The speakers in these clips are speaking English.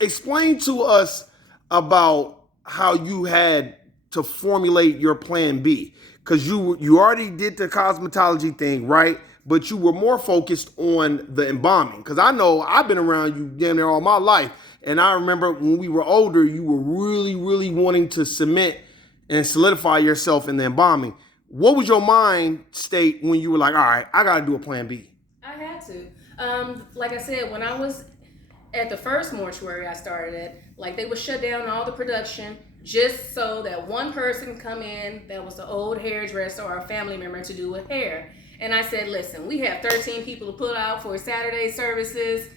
explain to us about how you had to formulate your plan B, because you already did the cosmetology thing, right? But you were more focused on the embalming. Because I know I've been around you damn near all my life, and I remember when we were older, you were really, really wanting to cement and solidify yourself in the embalming. What was your mind state when you were like, all right, I got to do a plan B? I had to. Like I said, when I was at the first mortuary I started at, like they would shut down all the production just so that one person come in that was an old hairdresser or a family member to do with hair. And I said, listen, we have 13 people to put out for Saturday services.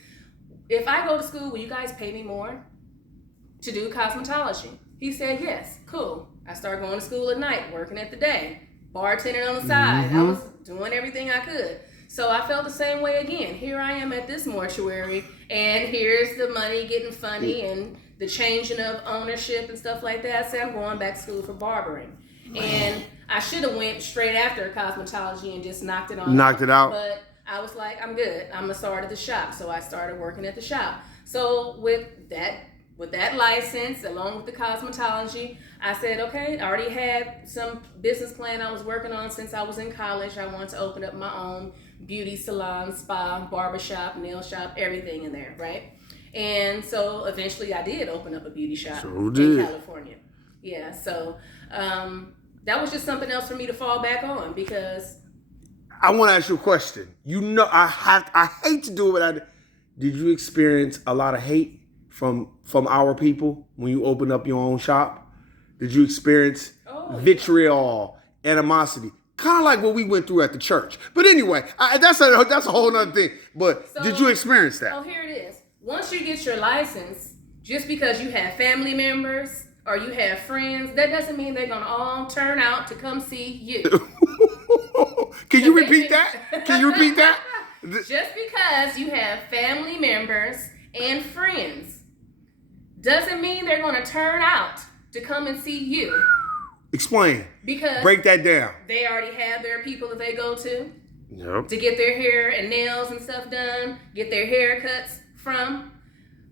If I go to school, will you guys pay me more to do cosmetology? He said, yes, cool. I started going to school at night, working at the day, bartending on the side. I was doing everything I could. So I felt the same way again. Here I am at this mortuary, and here's the money getting funny and the changing of ownership and stuff like that. I said, I'm going back to school for barbering. And I should have went straight after cosmetology and just knocked it on. Knocked it out. But I was like, I'm good. I'm gonna start at the shop. So I started working at the shop. So with that license, along with the cosmetology, I said, okay, I already had some business plan I was working on since I was in college. I wanted to open up my own beauty salon, spa, barbershop, nail shop, everything in there, right? And so eventually I did open up a beauty shop in California. Yeah, so that was just something else for me to fall back on because... I want to ask you a question. You know, I hate to do it, did you experience a lot of hate from our people when you opened up your own shop? Did you experience vitriol, animosity? Kind of like what we went through at the church. But anyway, that's a whole other thing. But so, did you experience that? Oh, here it is. Once you get your license, just because you have family members or you have friends, that doesn't mean they're going to all turn out to come see you. Can you repeat that? Can you repeat that? Just because you have family members and friends doesn't mean they're going to turn out to come and see you. Explain. Because break that down. They already have their people that they go to Yep. to get their hair and nails and stuff done, get their haircuts from.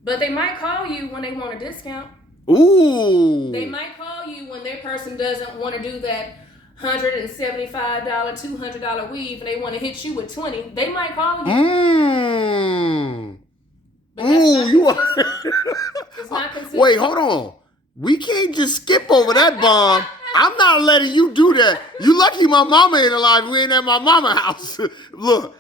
But they might call you when they want a discount. Ooh. They might call you when their person doesn't want to do that $175, $200 weave and they want to hit you with 20. They might call you. Ooh, you are. It's not consistent. Wait, hold on. We can't just skip over that bomb. I'm not letting you do that. You lucky my mama ain't alive. We ain't at my mama's house. Look,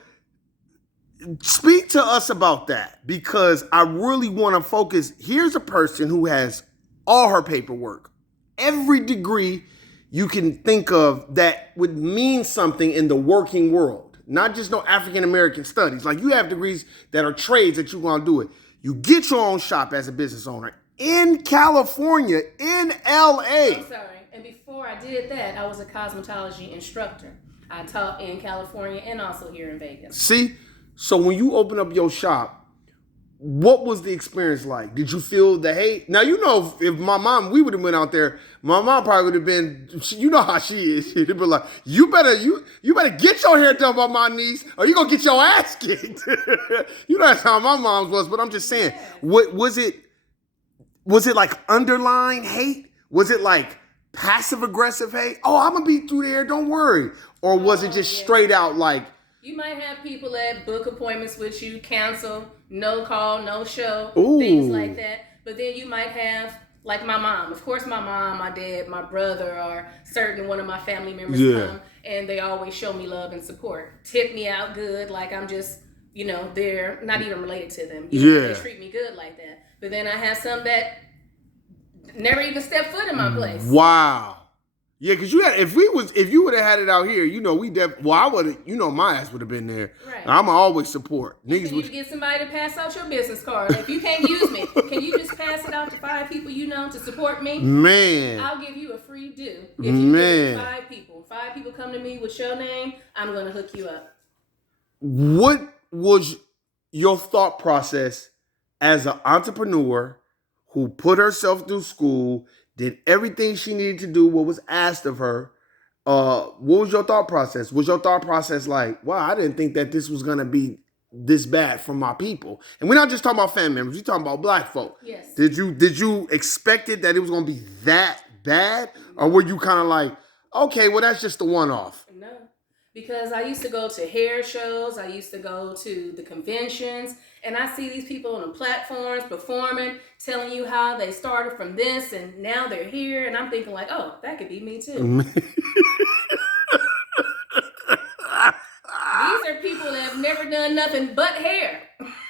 speak to us about that because I really want to focus. Here's a person who has all her paperwork, every degree you can think of that would mean something in the working world, not just no African American studies. Like you have degrees that are trades that you're going to do it. You get your own shop as a business owner in California, in LA. I'm sorry. And before I did that, I was a cosmetology instructor. I taught in California and also here in Vegas. See? So when you open up your shop, what was the experience like? Did you feel the hate? Now, you know, if my mom, we would have went out there, my mom probably would have been, you know how she is. She'd be like, you better get your hair done by my niece or you going to get your ass kicked. You know, that's how my mom was. But I'm just saying, what was it like underlying hate? Was it like passive aggressive hate? Oh, I'm going to be through there. Don't worry. Or was it just straight out like, you might have people that book appointments with you, cancel, no call, no show, ooh, things like that. But then you might have, like my mom. Of course, my mom, my dad, my brother, or certain one of my family members come, and they always show me love and support. Tip me out good, like I'm just, you know, they're not even related to them. You know, they treat me good like that. But then I have some that never even step foot in my place. Wow. Yeah, because if you would have had it out here, you know, I would have, you know, my ass would have been there. Right. I'ma always support. Niggas would get somebody to pass out your business card. If you can't use me, can you just pass it out to 5 people you know to support me? Man. I'll give you a free due. If you get 5 people. 5 people come to me with your name, I'm gonna hook you up. What was your thought process as an entrepreneur who put herself through school, did everything she needed to do, what was asked of her? What was your thought process? Was your thought process like, wow, I didn't think that this was going to be this bad from my people. And we're not just talking about family members. We're talking about black folk. Yes. Did you expect it that it was going to be that bad? Or were you kind of like, okay, well, that's just the one-off? No. Because I used to go to hair shows. I used to go to the conventions. And I see these people on the platforms performing, telling you how they started from this and now they're here. And I'm thinking like, oh, that could be me too. These are people that have never done nothing but hair.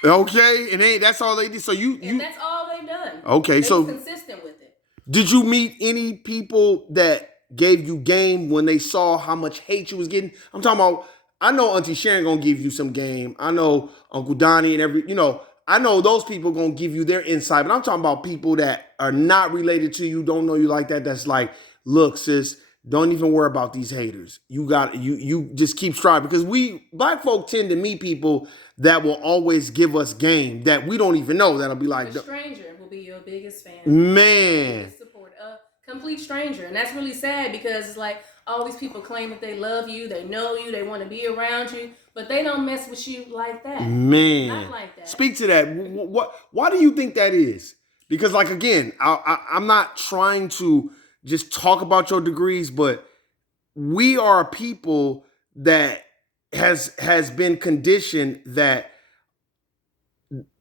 Okay, and that's all they did. So and that's all they've done. Okay, they so was consistent with it. Did you meet any people that gave you game when they saw how much hate you was getting? I'm talking about, I know Auntie Sharon gonna give you some game. I know Uncle Donnie and I know those people gonna give you their insight, but I'm talking about people that are not related to you, don't know you like that. That's like, look, sis, don't even worry about these haters. You just keep striving, because we black folk tend to meet people that will always give us game that we don't even know. That'll be like, a stranger will be your biggest fan, man, biggest support, a complete stranger, and that's really sad because it's like all these people claim that they love you, they know you, they want to be around you, but they don't mess with you like that. Man, not like that. Speak to that. Why do you think that is? Because, like, again, I'm not trying to just talk about your degrees, but we are a people that has been conditioned that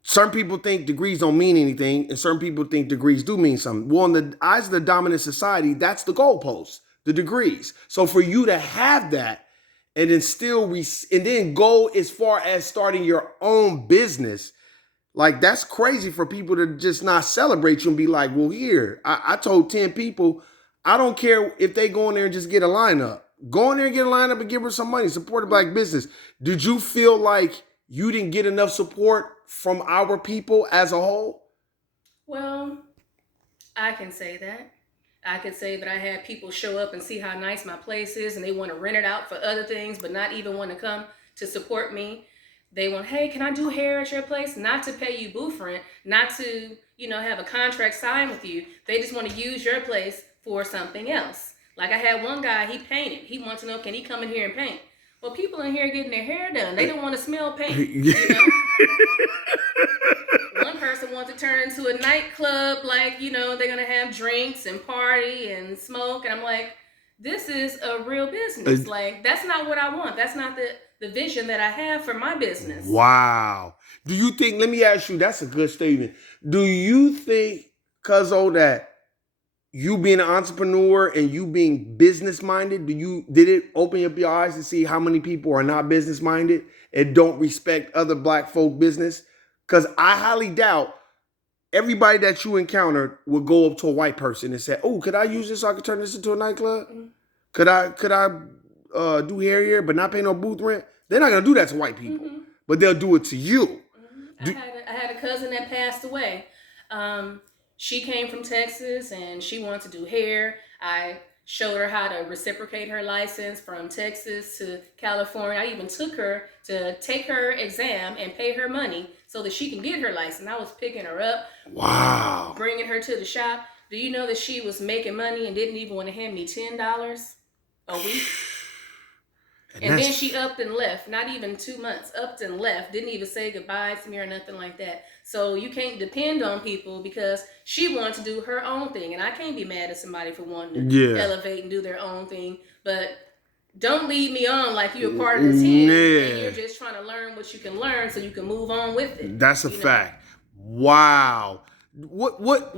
certain people think degrees don't mean anything, and certain people think degrees do mean something. Well, in the eyes of the dominant society, that's the goalpost, the degrees. So for you to have that, and then go as far as starting your own business, like, that's crazy for people to just not celebrate you and be like, well, here, I told 10 people, I don't care if they go in there and just get a lineup. Go in there and get a lineup and give her some money. Support a black business. Did you feel like you didn't get enough support from our people as a whole? Well, I can say that. I could say that I had people show up and see how nice my place is, and they want to rent it out for other things, but not even want to come to support me. They want, hey, can I do hair at your place? Not to pay you booth rent, not to, have a contract signed with you. They just want to use your place for something else. Like I had one guy, he painted. He wants to know, can he come in here and paint? Well, people in here getting their hair done. They don't want to smell paint. One person wants to turn into a nightclub, like, they're going to have drinks and party and smoke. And I'm like, this is a real business. Like, that's not what I want. That's not the vision that I have for my business. Wow. Do you think, let me ask you, that's a good statement. Do you think, Cuzzo, that you being an entrepreneur and you being business minded, did it open up your eyes to see how many people are not business minded and don't respect other black folk business? Because I highly doubt everybody that you encountered would go up to a white person and say, oh, could I use this so I could turn this into a nightclub? Mm-hmm. Could I do hair here but not pay no booth rent? They're not going to do that to white people, mm-hmm. but they'll do it to you. Mm-hmm. I had a cousin that passed away. She came from Texas and she wanted to do hair. I showed her how to reciprocate her license from Texas to California. I even took her to take her exam and pay her money so that she can get her license. I was picking her up. Wow. Bringing her to the shop. Do you know that she was making money and didn't even want to hand me $10 a week? And then she upped and left, not even 2 months, upped and left, didn't even say goodbye to me or nothing like that. So you can't depend on people because she wanted to do her own thing. And I can't be mad at somebody for wanting to elevate and do their own thing. But don't lead me on like you're a part of the team. And you're just trying to learn what you can learn so you can move on with it. That's a fact. Wow. What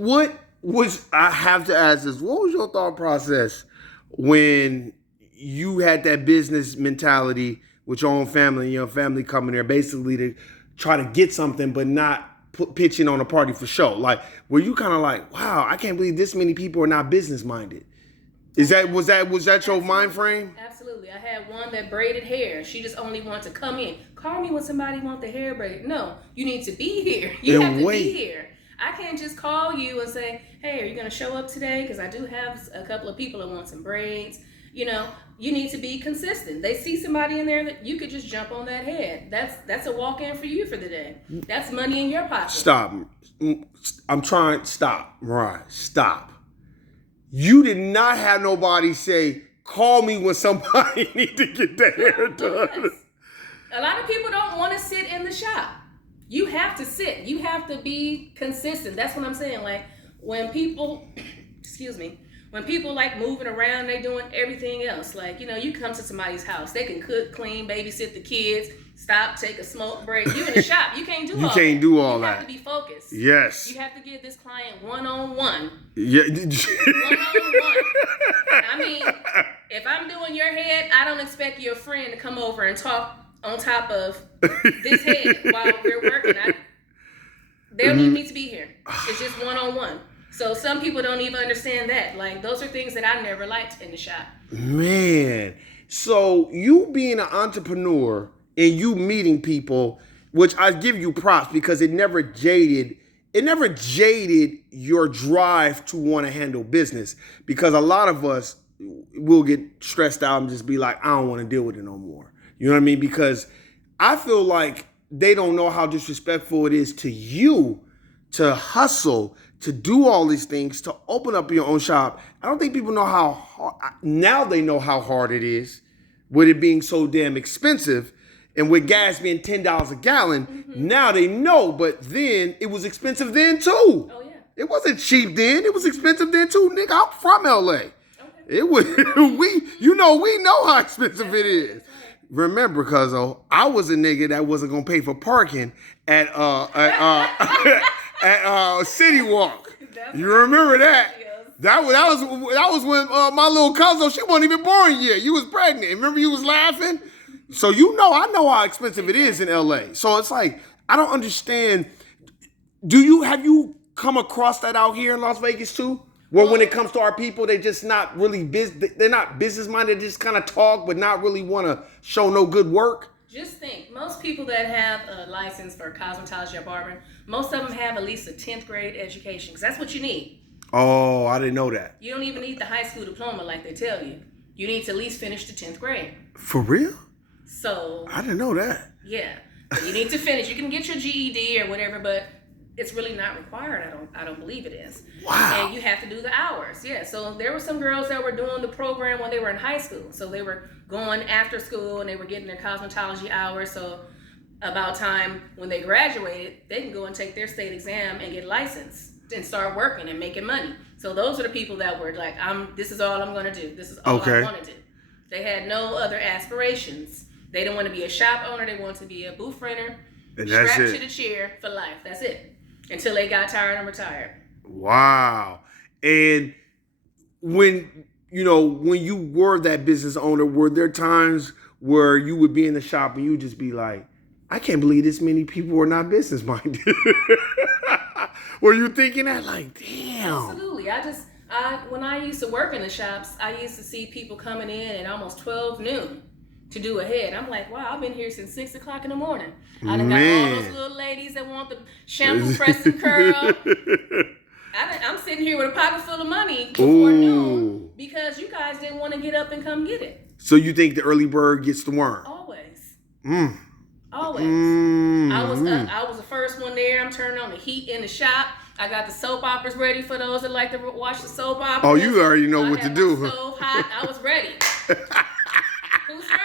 was, I have to ask this, what was your thought process when you had that business mentality with your own family and your family coming there basically to try to get something but not pitching on a party for show? Like, were you kind of like, wow, I can't believe this many people are not business minded? Was that your mind frame? Absolutely. I had one that braided hair. She just only wanted to come in. Call me when somebody wants the hair braided. No, you need to be here. You have to be here. I can't just call you and say, hey, are you going to show up today? Because I do have a couple of people that want some braids. You need to be consistent. They see somebody in there that you could just jump on that head. That's a walk-in for you for the day. That's money in your pocket. Stop. I'm trying. Stop. Mariah, stop. You did not have nobody say, call me when somebody need to get their hair done. A lot of people don't want to sit in the shop. You have to sit. You have to be consistent. That's what I'm saying. Like when people, excuse me, when people like moving around, they doing everything else. Like, you know, you come to somebody's house, they can cook, clean, babysit the kids, stop, take a smoke break. You in the shop, you can't do all that. You can't do all that. You that. have to be focused. Yes. You have to give this client one-on-one. Yeah. One-on-one. I mean, if I'm doing your head, I don't expect your friend to come over and talk on top of this head while we're working. They don't need me to be here. It's just one-on-one. So some people don't even understand that. Like, those are things that I never liked in the shop. Man. So you being an entrepreneur and you meeting people, which I give you props because it never jaded your drive to want to handle business. Because a lot of us will get stressed out and just be like, I don't want to deal with it no more. You know what I mean? Because I feel like they don't know how disrespectful it is to you to hustle, to do all these things, to open up your own shop. I don't think people know how hard, now they know how hard it is with it being so damn expensive and with gas being $10 a gallon. Mm-hmm. Now they know, but then it was expensive then too. Oh, yeah. It wasn't cheap then. It was expensive then too. Nigga, I'm from LA. Okay. It was, we know how expensive it is. Remember, cuzzo, I was a nigga that wasn't gonna pay for parking at City Walk. You remember that? That was when my little cousin, she wasn't even born yet. You was pregnant. Remember you was laughing? So I know how expensive it is in LA. So it's like, I don't understand. Have you come across that out here in Las Vegas too? Well, when it comes to our people, they just not really they're not business minded. They just kind of talk, but not really want to show no good work. Just think, most people that have a license for cosmetology or barbering, most of them have at least a 10th grade education, because that's what you need. Oh, I didn't know that. You don't even need the high school diploma like they tell you. You need to at least finish the 10th grade. For real? So. I didn't know that. Yeah. You need to finish. You can get your GED or whatever, but it's really not required. I don't believe it is. Wow. And you have to do the hours. Yeah. So there were some girls that were doing the program when they were in high school. So they were going after school and they were getting their cosmetology hours. So about time when they graduated, they can go and take their state exam and get licensed and start working and making money. So those are the people that were like, this is all I'm going to do. This is all I want to do. They had no other aspirations. They didn't want to be a shop owner. They wanted to be a booth renter, strapped to the chair for life. That's it. Until they got tired and retired. Wow. And when you were that business owner, were there times where you would be in the shop and you would just be like, I can't believe this many people are not business minded? Were you thinking that? Like, damn. Absolutely. When I used to work in the shops, I used to see people coming in at almost 12 noon to do a head. I'm like, wow, I've been here since 6 o'clock in the morning. I done got all those little ladies that want the shampoo, press, and curl. I'm sitting here with a pocket full of money before noon because you guys didn't want to get up and come get it. So you think the early bird gets the worm? Always. Always. I was the first one there. I'm turning on the heat in the shop. I got the soap operas ready for those that like to watch the soap operas. Oh, you already know what to do. My stove hot. I was ready. Who's first?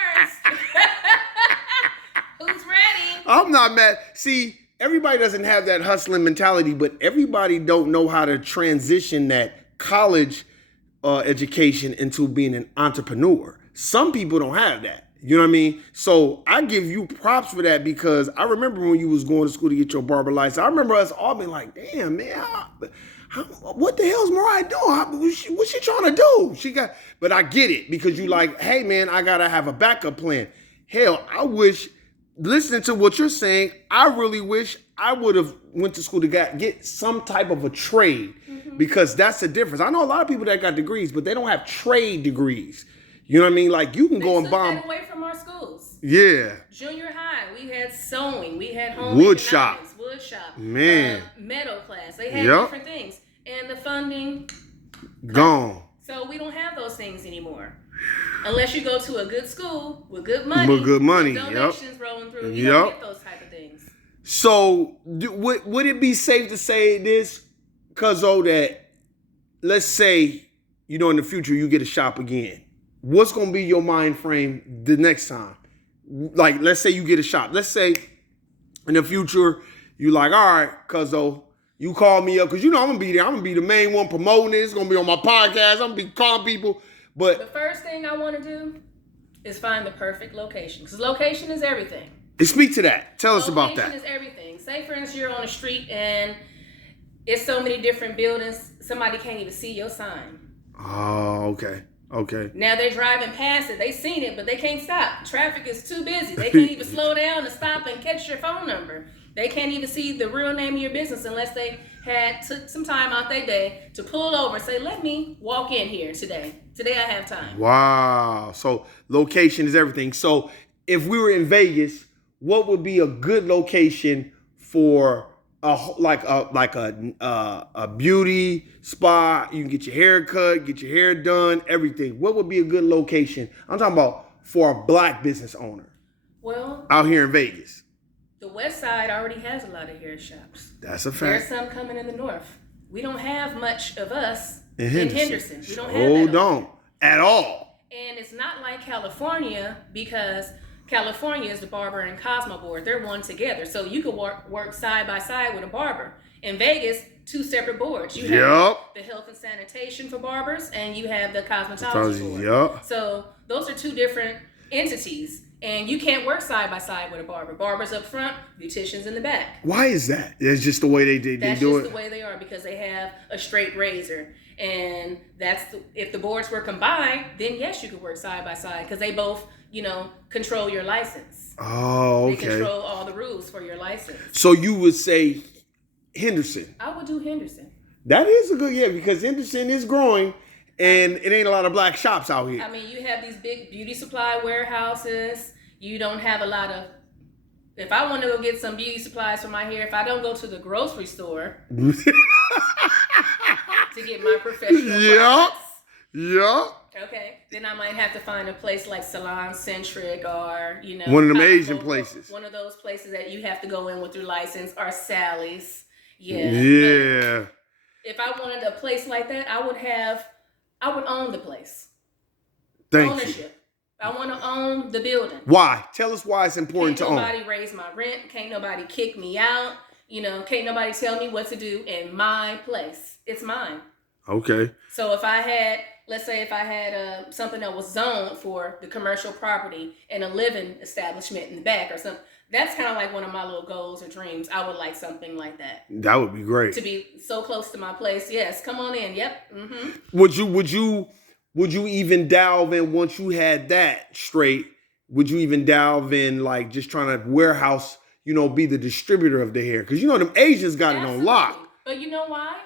Who's ready? I'm not mad. See, everybody doesn't have that hustling mentality, but everybody don't know how to transition that college education into being an entrepreneur. Some people don't have that. You know what I mean? So I give you props for that because I remember when you was going to school to get your barber license. I remember us all being like, damn, man, what the hell's Mariah doing? What's she trying to do? But I get it because you like, hey, man, I got to have a backup plan. Hell, I wish, listening to what you're saying, I really wish I would have went to school to get some type of a trade because that's the difference. I know a lot of people that got degrees, but they don't have trade degrees. You know what I mean? Like you can go and bomb. They took that away from our schools. Yeah. Junior high, we had sewing, we had home wood shop, man, metal class. They had different things, and the funding gone. So we don't have those things anymore, unless you go to a good school with good money. With good money, donations rolling through. You don't get those type of things. So would it be safe to say this, Cuzzo, that let's say in the future you get a shop again? What's going to be your mind frame the next time? like, let's say you get a shop. Let's say in the future, you like, all right, cuzzo, you call me up, because you know I'm going to be there. I'm going to be the main one promoting it. It's going to be on my podcast. I'm going to be calling people. But the first thing I want to do is find the perfect location. Because location is everything. Speak to that. Tell us about that. Location is everything. Say, for instance, you're on a street and it's so many different buildings, somebody can't even see your sign. Oh, okay. Okay. Now they're driving past it. They seen it, but they can't stop. Traffic is too busy. They can't even slow down and stop and catch your phone number. They can't even see the real name of your business unless they took some time out their day to pull over and say, let me walk in here today. Today I have time. Wow. So location is everything. So if we were in Vegas, what would be a good location for a beauty spa? You can get your hair cut, get your hair done, everything. What would be a good location? I'm talking about for a black business owner. Well, out here in Vegas. The West Side already has a lot of hair shops. That's a fact. There's some coming in the North. We don't have much of us in Henderson. We don't have that. Don't at all. And it's not like California, because California is the Barber and Cosmo board. They're one together. So you could work side by side with a barber. In Vegas, two separate boards. You have the health and sanitation for barbers, and you have the cosmetology board. Yep. So those are two different entities. And you can't work side by side with a barber. Barbers up front, beauticians in the back. Why is that? It's just the way they do it. That's just the way they are, because they have a straight razor. And if the boards were combined, then yes, you could work side by side, because they both, control your license. Oh, okay. They control all the rules for your license. So you would say Henderson. I would do Henderson. That is a good, because Henderson is growing. And it ain't a lot of black shops out here. I mean, you have these big beauty supply warehouses. You don't have a lot of... If I want to go get some beauty supplies for my hair, if I don't go to the grocery store to get my professional products, okay, then I might have to find a place like Salon Centric or, one of them Asian places. One of those places that you have to go in with your license, or Sally's. Yeah. Yeah. But if I wanted a place like that, I would own the place. Ownership. You. I want to own the building. Why? Tell us why it's important to own. Can't nobody raise my rent. Can't nobody kick me out. Can't nobody tell me what to do in my place. It's mine. Okay. So let's say if I had something that was zoned for the commercial property and a living establishment in the back or something, that's kind of like one of my little goals or dreams. I would like something like that. That would be great. To be so close to my place. Yes, come on in. Yep. Mm-hmm. Would you even delve in, once you had that straight? Would you even delve in, like, just trying to warehouse, be the distributor of the hair? Because them Asians got it on lock. But you know why?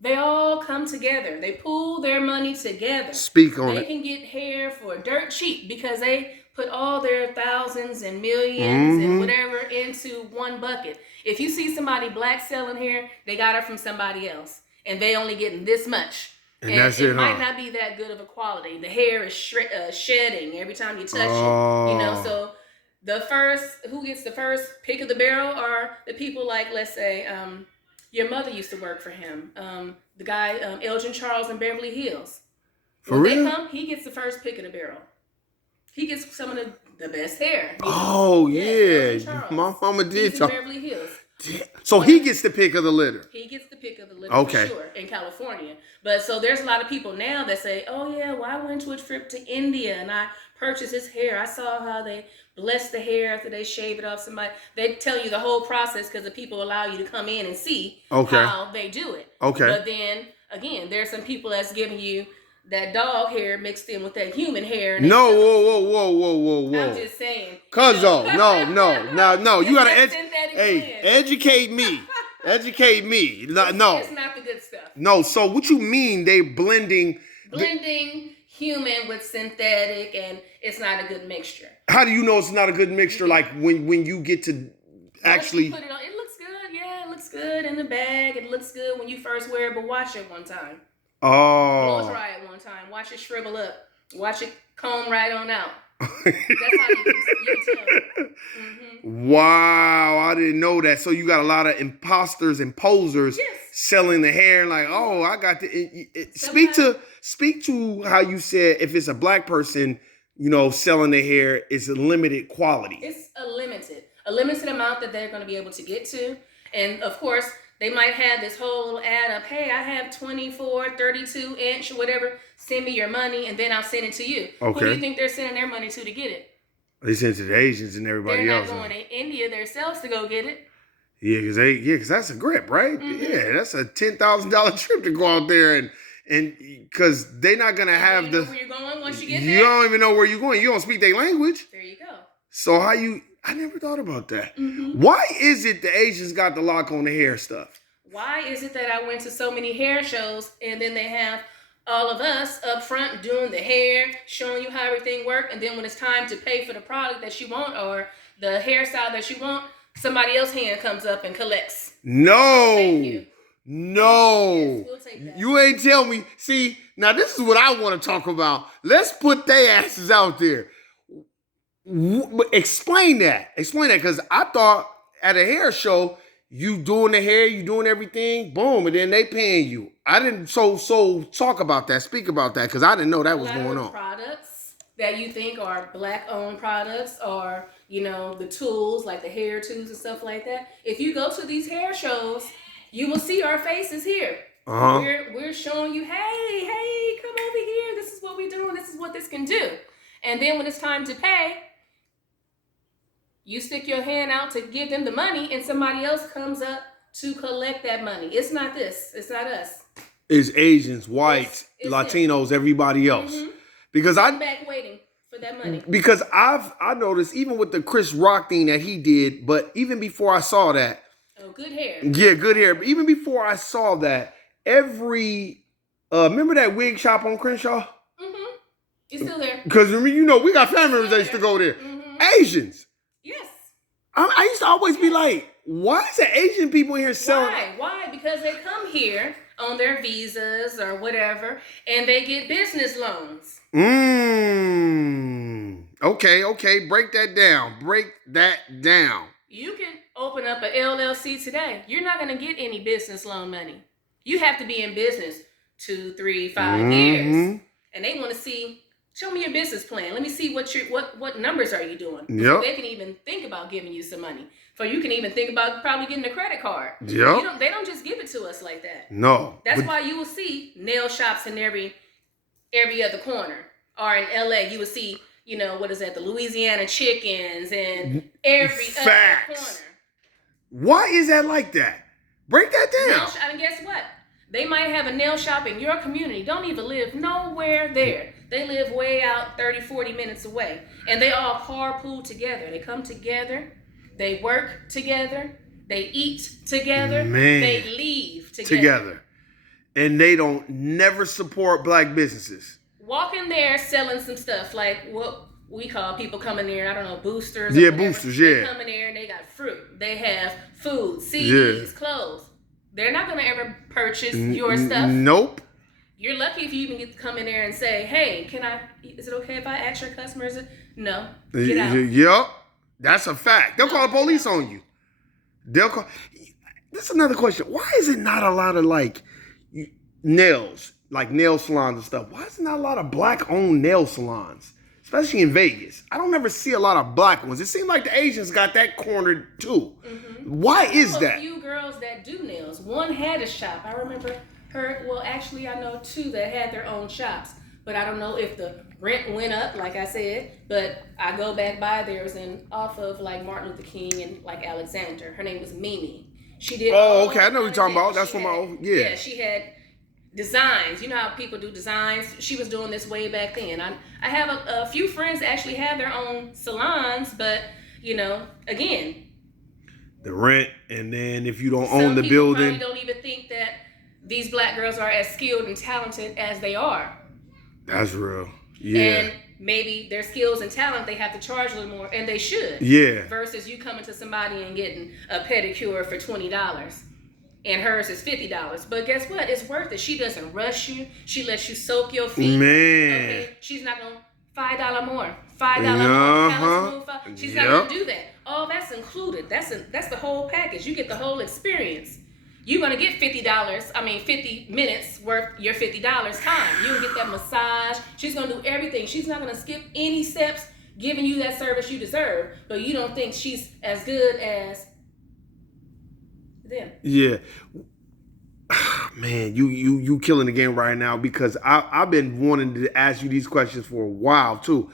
They all come together. They pool their money together. Speak on it. They can get hair for dirt cheap because they put all their thousands and millions and whatever into one bucket. If you see somebody black selling hair, they got it from somebody else, and they only getting this much. And that's it, might not be that good of a quality. The hair is shedding every time you touch it. So who gets the first pick of the barrel are the people like, let's say, your mother used to work for him. The guy, Elgin Charles in Beverly Hills. When they come, he gets the first pick of the barrel. He gets some of the best hair. My mama did talk. Beverly Hills. So he gets the pick of the litter. He gets the pick of the litter for sure in California. But so there's a lot of people now that say, oh yeah, well, I went to a trip to India and I purchased his hair. I saw how they bless the hair after they shave it off somebody. They tell you the whole process because the people allow you to come in and see how they do it. Okay. But then again, there's some people that's giving you that dog hair mixed in with that human hair. No, whoa. I'm just saying. Cuzzo, no. You gotta educate me. Educate me. No. It's not the good stuff. No, so what you mean they blending human with synthetic, and it's not a good mixture. How do you know it's not a good mixture? Like when you get to actually put it on, it looks good. Yeah, it looks good in the bag. It looks good when you first wear it, but wash it one time. Oh. Blow dry it one time. Watch it shrivel up. Watch it comb right on out. That's how you can tell. Mm-hmm. Wow, I didn't know that. So you got a lot of imposters and posers selling the hair, like, I got to speak to how you said if it's a black person, selling their hair is a limited quality. It's a limited amount that they're going to be able to get to. And of course, they might have this whole ad up, hey, I have 24, 32 inch, whatever, send me your money and then I'll send it to you. Okay. Who do you think they're sending their money to get it? They send it to the Asians and everybody they're else. They're not going to India themselves to go get it. Yeah, because that's a grip, right? Mm-hmm. Yeah, that's a $10,000 trip to go out there and because they're not gonna have you know where you're going once you get there. You don't even know where you're going. You don't speak their language. There you go. So I never thought about that. Mm-hmm. Why is it the Asians got the lock on the hair stuff? Why is it that I went to so many hair shows and then they have all of us up front doing the hair, showing you how everything works, and then when it's time to pay for the product that you want or the hairstyle that you want, somebody else's hand comes up and collects. No. Thank you. No. Yes, we'll take that. You ain't tell me. See, now this is what I want to talk about. Let's put their asses out there. Explain that. Because I thought at a hair show, you doing the hair, you doing everything, boom, and then they paying you. I didn't so talk about that, speak about that, because I didn't know that was going on. Products that you think are Black-owned products or, the tools, like the hair tools and stuff like that. If you go to these hair shows, you will see our faces here. Uh-huh. We're showing you, hey, come over here. This is what we're doing. This is what this can do. And then when it's time to pay, you stick your hand out to give them the money and somebody else comes up to collect that money. It's not this. It's not us. It's Asians, whites, it's Latinos, everybody else. Mm-hmm. Because I'm back waiting for that money. Because I noticed even with the Chris Rock thing that he did, but even before I saw that. Oh, good hair. Yeah, good hair. But even before I saw that, remember that wig shop on Crenshaw? Mm-hmm. It's still there. Because we got family members that used to go there. Mm-hmm. Asians. Yes. I used to always be like, why is the Asian people here selling? Why? Because they come here on their visas or whatever, and they get business loans. Okay. Break that down. You can open up an LLC today. You're not going to get any business loan money. You have to be in business 2, 3, 5 years. And they want to see, show me your business plan. Let me see what numbers are you doing. Yep. So they can even think about giving you some money. So you can even think about probably getting a credit card. Yep. They don't just give it to us like that. No. That's why you will see nail shops in every other corner. Or in LA, you will see, the Louisiana Chickens and every other corner. Why is that like that? Break that down. And guess what? They might have a nail shop in your community. Don't even live nowhere there. They live way out 30, 40 minutes away. And they all carpool together. They come together. They work together. They eat together. Man. They leave together. And they don't never support Black businesses. Walk in there selling some stuff like what we call people coming there, I don't know, boosters. Yeah, boosters, yeah. They come in there and they got fruit. They have food, CDs, clothes. They're not going to ever purchase your stuff. Nope. You're lucky if you even get to come in there and say, hey, is it okay if I ask your customers? No, get out. Yep. That's a fact. They'll call the police on you. This is another question. Why is it not a lot of nails, like nail salons and stuff? Why is there not a lot of Black-owned nail salons? Especially in Vegas. I don't ever see a lot of Black ones. It seems like the Asians got that cornered too. Mm-hmm. Why is that? A few girls that do nails. One had a shop. I remember her. Well, actually, I know 2 that had their own shops. But I don't know if the rent went up, like I said. But I go back by theirs and off of Martin Luther King and Alexander. Her name was Mimi. She did. Oh, okay. I know what you're talking about. That's from Yeah, she had designs. You know how people do designs? She was doing this way back then. I have a few friends that actually have their own salons, but, again. The rent, and then if you don't own the building. Some people probably don't even think that these Black girls are as skilled and talented as they are. That's real. Yeah. And maybe their skills and talent, they have to charge a little more, and they should. Yeah. Versus you coming to somebody and getting a pedicure for $20. And hers is $50. But guess what? It's worth it. She doesn't rush you. She lets you soak your feet. Man. Okay? She's not going to $5 more. $5 more. She's not going to do that. All that's included. That's the whole package. You get the whole experience. you're gonna get $50. 50 minutes worth your $50 time. You'll get that massage. She's gonna do everything. She's not gonna skip any steps, giving you that service you deserve. But you don't think she's as good as them. Yeah. Man, you killing the game right now, because I've been wanting to ask you these questions for a while too.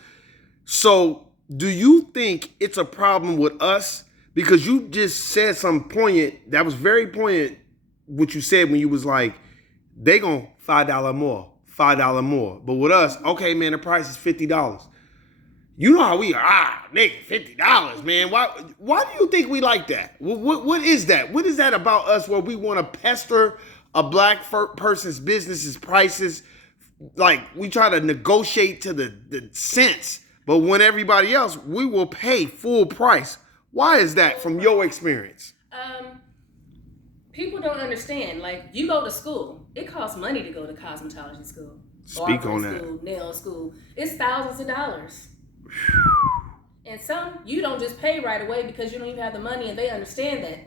So, do you think it's a problem with us? Because you just said something poignant. That was very poignant. What you said when you was like, they gon' $5 more, $5 more. But with us, okay, man, the price is $50. You know how we are. Nigga, $50, man. Why do you think we like that? What is that? What is that about us where we want to pester a black person's business's prices? Like, we try to negotiate to the cents, but when everybody else, we will pay full price. Why is that from your experience? People don't understand. Like, you go to school. It costs money to go to cosmetology school. Speak on that. School, nail school. It's thousands of dollars. And some, you don't just pay right away because you don't even have the money, and they understand that.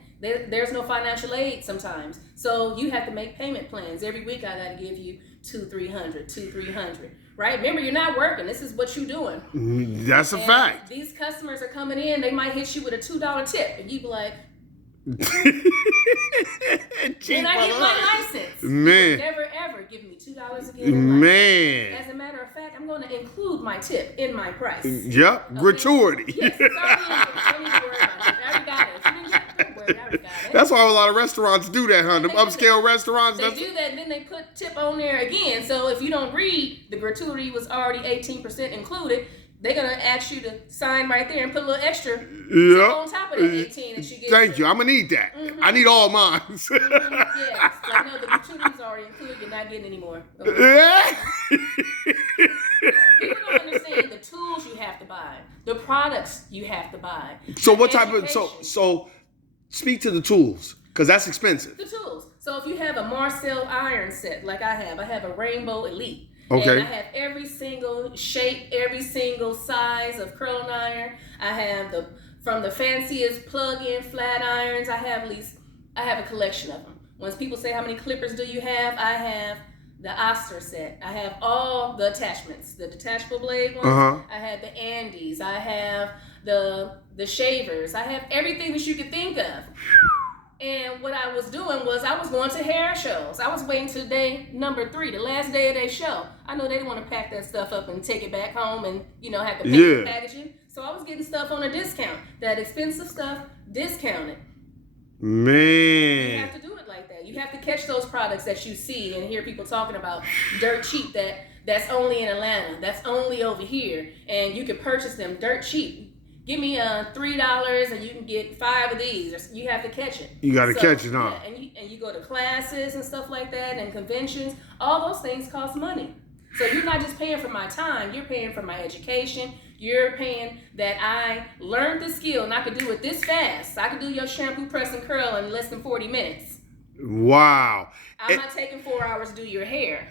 There's no financial aid sometimes. So you have to make payment plans. Every week I got to give you $200-$300, right? Remember, you're not working. This is what you're doing. That's a fact. These customers are coming in. They might hit you with a $2 tip, and you be like, when I get my license, man, never ever give me $2 again. Man, as a matter of fact, I'm going to include my tip in my price. Yep, okay. Gratuity. Yes, don't need to worry about it. I already got it. Don't worry, I already got it. That's why a lot of restaurants do that, huh? Them upscale restaurants. They do that, and then they put tip on there again. So if you don't read, the gratuity was already 18% included. They're going to ask you to sign right there and put a little extra on top of that 18 that you get. Thank you. I'm going to need that. Mm-hmm. I need all mine. Yes. Like, no, the gratuity's already included. You're not getting any more. Okay. People don't understand the tools you have to buy, the products you have to buy. So what type of, so speak to the tools, because that's expensive. The tools. So if you have a Marcel iron set, like I have a Rainbow Elite. Okay. And I have every single shape, every single size of curling iron. I have from the fanciest plug-in flat irons. I have a collection of them. When people say how many clippers do you have, I have the Oster set. I have all the attachments, the detachable blade ones. Uh-huh. I have the Andes. I have the shavers. I have everything that you could think of. And what I was doing was I was going to hair shows. I was waiting till day number 3, the last day of their show. I know they didn't want to pack that stuff up and take it back home and, have to pay for packaging. So I was getting stuff on a discount. That expensive stuff, discounted. Man. You have to do it like that. You have to catch those products that you see and hear people talking about dirt cheap that's only in Atlanta, that's only over here. And you can purchase them dirt cheap. Give me $3 and you can get 5 of these. You have to catch it. You got to catch it, huh? Yeah, and you go to classes and stuff like that and conventions. All those things cost money. So you're not just paying for my time. You're paying for my education. You're paying that I learned the skill and I could do it this fast. I could do your shampoo, press, and curl in less than 40 minutes. Wow. I'm not taking 4 hours to do your hair.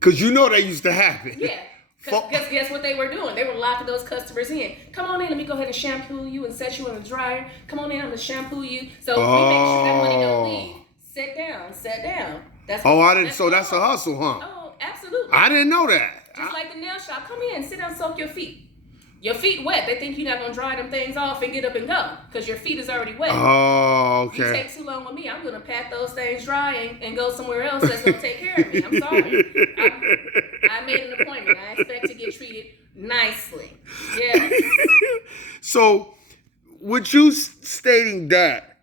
Because that used to happen. Yeah. Because guess what they were doing? They were locking those customers in. Come on in, let me go ahead and shampoo you and set you in the dryer. Come on in, I'm going to shampoo you. So we make sure that money don't leave. Sit down. That's a hustle, huh? Oh, absolutely. I didn't know that. Just like the nail shop. Come in, sit down, soak your feet. Your feet wet. They think you're not going to dry them things off and get up and go because your feet is already wet. Oh, okay. You take too long with me, I'm going to pat those things dry and go somewhere else that's going to take care of me. I'm sorry. I made an appointment. I expect to get treated nicely. Yeah. So, with you stating that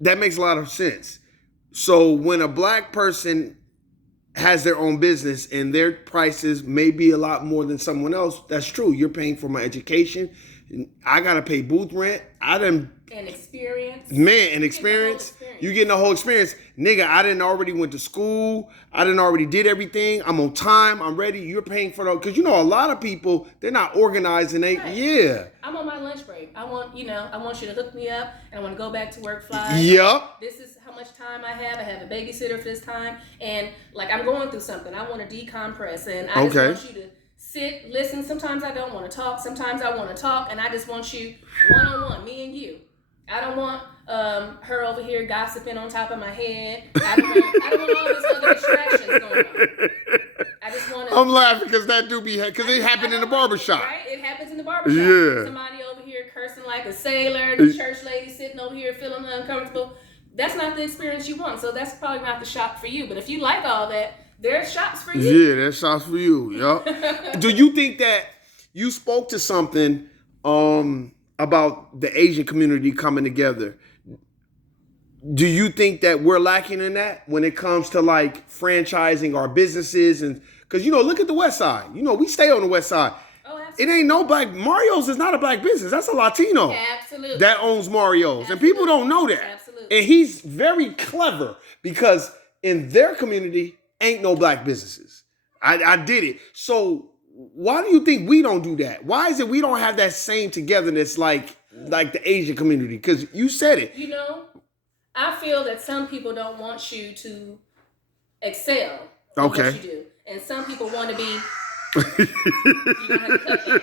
makes a lot of sense. So, when a black person has their own business and their prices may be a lot more than someone else, that's true. You're paying for my education. I got to pay booth rent. And experience. Man, and experience. You getting the whole experience. Nigga, I didn't already went to school. I didn't already did everything. I'm on time. I'm ready. You're paying for because a lot of people, they're not organized and yeah. I'm on my lunch break. I want you to hook me up and I want to go back to work fly. Yep. This is how much time I have. I have a babysitter for this time. And like I'm going through something. I want to decompress and I just want you to sit, listen. Sometimes I don't want to talk. Sometimes I want to talk and I just want you one-on-one, me and you. I don't want her over here gossiping on top of my head. I don't want all this other distractions going on. I just want to. I'm laughing because that do be because it happened in the barbershop. Right? It happens in the barbershop. Yeah. Somebody over here cursing like a sailor, the church lady sitting over here feeling uncomfortable. That's not the experience you want. So that's probably not the shop for you. But if you like all that, there's shops for you. Yeah, there's shops for you. Yup. Do you think that you spoke to something about the Asian community coming together? Do you think that we're lacking in that when it comes to like franchising our businesses? And because look at the West Side. We stay on the West Side. Oh, absolutely. It ain't no black. Mario's is not a black business. That's a Latino Absolutely. that owns Mario's, and people don't know that. Absolutely. And he's very clever because in their community ain't no black businesses. I did it. So why do you think we don't do that? Why is it we don't have that same togetherness like the Asian community? Because you said it. I feel that some people don't want you to excel in Okay. what you do. And some people want to be... You don't have to cut that.